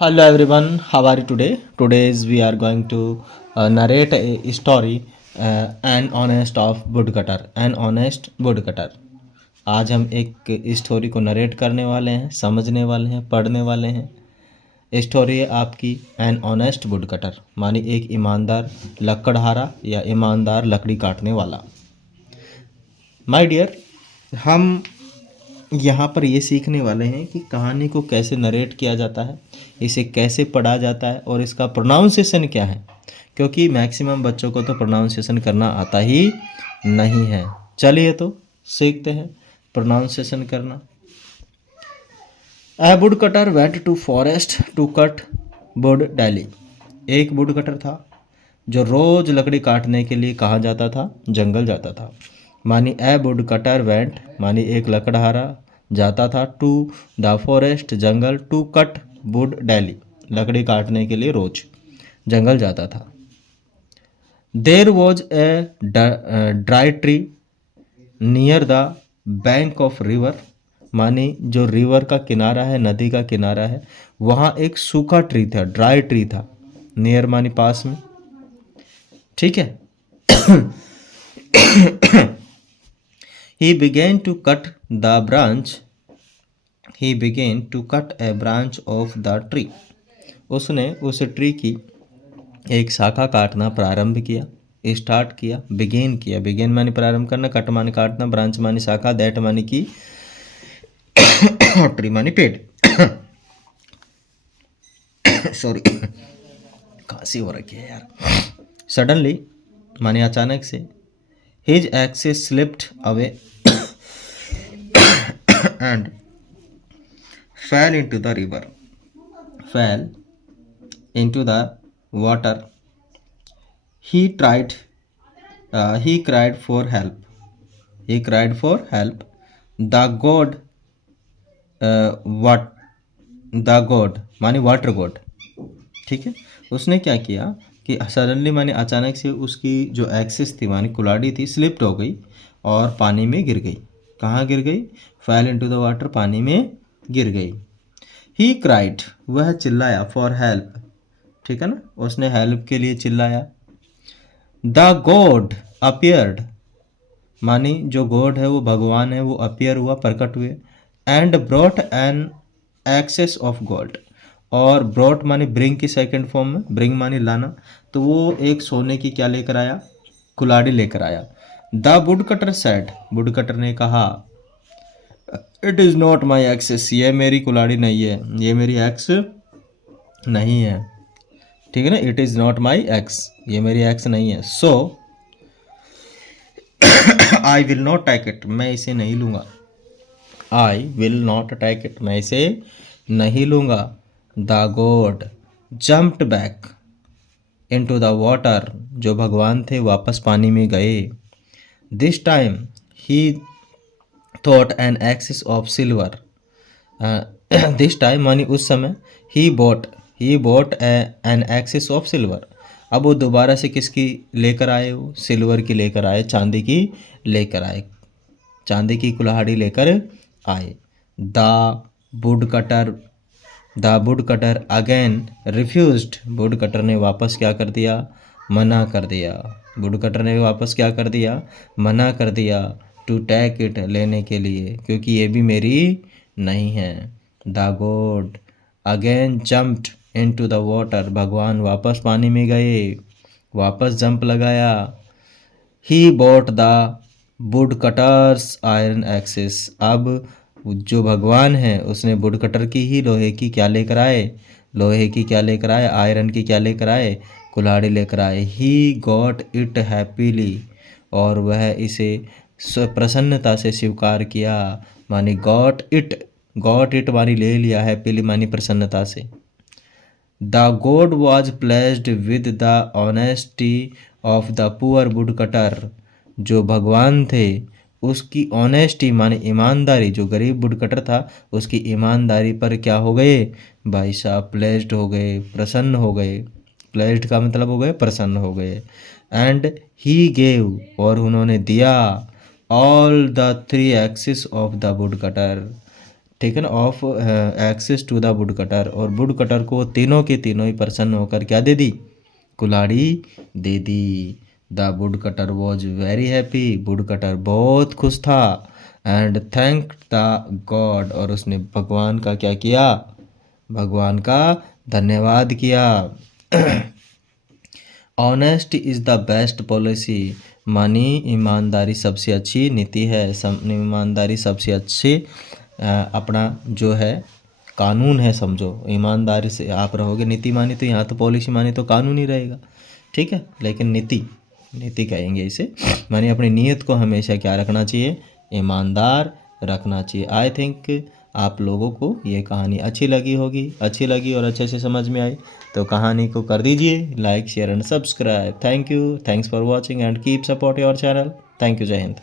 Hello everyone, how are you today? Today's we are going to narrate a story, an honest of woodcutter, an honest woodcutter. आज हम एक story को narrate करने वाले हैं, समझने वाले हैं, पढ़ने वाले हैं। स्टोरी है आपकी एन ऑनेस्ट वुडकटर, मानी एक ईमानदार लकड़हारा या ईमानदार लकड़ी काटने वाला। माय डियर, हम यहाँ पर ये सीखने वाले हैं कि कहानी को कैसे नरेट किया जाता है, इसे कैसे पढ़ा जाता है और इसका प्रोनाउंसिएशन क्या है, क्योंकि मैक्सिमम बच्चों को तो प्रोनाउंसिएशन करना आता ही नहीं है। चलिए तो सीखते हैं प्रोनाउंसिएशन करना। A wood cutter went to forest to cut wood daily. एक वुड कटर था जो रोज लकड़ी काटने के लिए कहाँ जाता था? जंगल जाता था। मानी ए वुड कटर वेंट, मानी एक लकड़हारा जाता था टू द फॉरेस्ट, जंगल, टू कट वुड डेली, लकड़ी काटने के लिए रोज जंगल जाता था। There was a dry tree near the bank of river, मानी जो रिवर का किनारा है, नदी का किनारा है, वहाँ एक सूखा ट्री था, ड्राई ट्री था। नियर मानी पास में, ठीक है। He began to cut the branch. He began to cut a branch of the tree. उसने उस ट्री की एक शाखा काटना प्रारंभ किया, स्टार्ट किया, बिगेन किया। बिगेन माने प्रारंभ करना, कट माने काटना, ब्रांच माने शाखा, दैट माने की, ट्री माने पेड़। सॉरी, खांसी हो रखी है यार। सडनली माने अचानक से, his axe slipped away and fell into the river, fell into the water. He cried for help. He cried for help. The god, what the god माने वाटर गॉड, ठीक है। उसने क्या किया कि सडनली माने अचानक से उसकी जो एक्सिस थी माने कुलाड़ी थी, स्लिप्ड हो गई और पानी में गिर गई। कहाँ गिर गई? फैल इनटू द वाटर, पानी में गिर गई। ही क्राइड, वह चिल्लाया, फॉर हेल्प, ठीक है ना, उसने हेल्प के लिए चिल्लाया। द गॉड अपियर्ड, मानी जो गॉड है वो भगवान है, वो अपियर हुआ, प्रकट हुए। And brought an axe of gold, और ब्रॉट मानी ब्रिंग की सेकंड फॉर्म में, ब्रिंग मानी लाना, तो वो एक सोने की क्या लेकर आया? कुलाड़ी लेकर आया। The wood cutter said, wood cutter ने कहा, it is not my axe, ये मेरी कुलाड़ी नहीं है, ये मेरी एक्स नहीं है, ठीक है ना। It is not my axe, ये मेरी एक्स नहीं है। So I will not take it, मैं इसे नहीं लूँगा। I will not take it, मैं इसे नहीं लूँगा। The god jumped back into the water, जो भगवान थे वापस पानी में गए। This time he thought an axe of silver, this time मानी उस समय, he bought an axe of silver, अब वो दोबारा से किसकी लेकर आए? वो सिल्वर की लेकर आए, चांदी की लेकर आए, चांदी की कुल्हाड़ी लेकर आए। The wood cutter the wood cutter again refused, would cutter ने वापस क्या कर दिया? मना कर दिया। वुड कटर ने वापस क्या कर दिया? मना कर दिया। टू टेक इट, लेने के लिए, क्योंकि ये भी मेरी नहीं है। The God again jumped into the water, भगवान वापस पानी में गए, वापस जंप लगाया। He bought the wood cutters iron axis, अब जो भगवान है उसने वुड कटर की ही लोहे की क्या लेकर आए? लोहे की क्या लेकर आए? आयरन की क्या लेकर आए? कुल्हाड़ी लेकर आए। ही गॉट इट हैप्पीली, और वह इसे प्रसन्नता से स्वीकार किया। मानी गॉट इट मानी ले लिया, हैप्पीली मानी प्रसन्नता से। The God was placed with the honesty of the poor would cutter, जो भगवान थे उसकी ऑनेस्टी माने ईमानदारी, जो गरीब वुड कटर था उसकी ईमानदारी पर क्या हो गए भाई साहब? प्लेस्ड हो गए, प्रसन्न हो गए। प्लेस्ड का मतलब हो गए प्रसन्न हो गए। एंड ही गेव, और उन्होंने दिया, all the three axes of the wood cutter, ठीक है ना, of axes to the wood cutter, और वुड कटर को तीनों के तीनों ही प्रसन्न होकर क्या दे दी, कुल्हाड़ी दे दी। The wood cutter was very happy, wood cutter बहुत खुश था। एंड थैंक द गॉड, और उसने भगवान का क्या किया, भगवान का धन्यवाद किया। Honest is the best policy, मानी ईमानदारी सबसे अच्छी नीति है। ईमानदारी सबसे अच्छी अपना जो है कानून है, समझो। ईमानदारी से आप रहोगे, नीति मानी तो यहाँ तो पॉलिसी मानी तो कानून ही रहेगा, ठीक है, लेकिन नीति, नीति कहेंगे इसे, मानी अपनी नीयत को हमेशा क्या रखना चाहिए, ईमानदार रखना चाहिए। आई थिंक आप लोगों को ये कहानी अच्छी लगी होगी, अच्छी लगी और अच्छे से समझ में आई तो कहानी को कर दीजिए like, share and subscribe. Thank you, thanks for watching and keep support your channel. Thank you, जय हिंद।